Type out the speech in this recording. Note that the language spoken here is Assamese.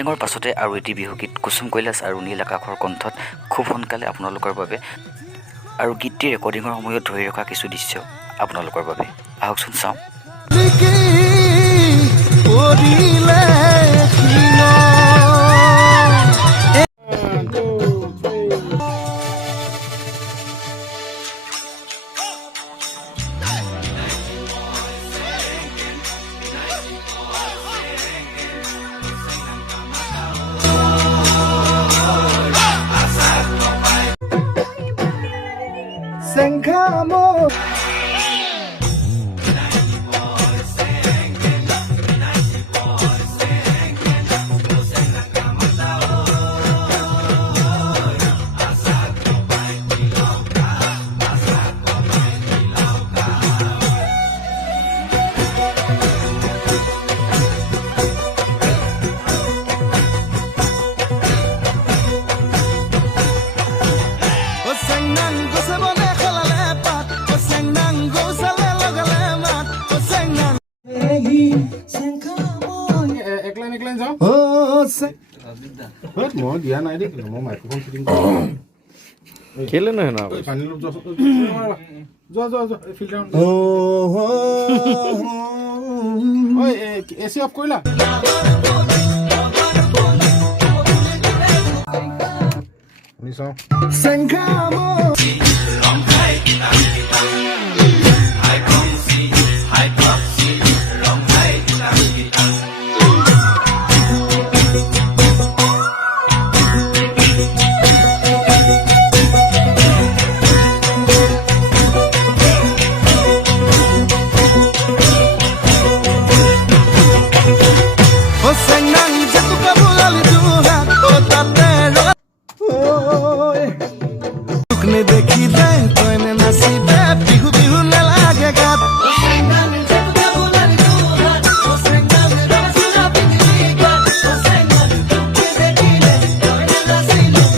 লঞ্চিঙৰ পাছতে আৰু এটি বিহুগীত কুসুম কৈলাশ আৰু নীল আকাশৰ কণ্ঠত খুব সোনকালে আপোনালোকৰ বাবে আৰু গীতটিৰ ৰেকৰ্ডিঙৰ সময়ত ধৰি ৰখা কিছু দৃশ্য আপোনালোকৰ বাবে আহকচোন চাওঁ। Sengkamo একলাইন যাওঁ মই দিয়া নাই দেই মই মাইক্ৰফোন ফিটিং কেলে নহয় না পানী যোৱা যোৱা যোৱা ফিল্টাৰ এচি অফ কৰিলা শুনি চাওঁ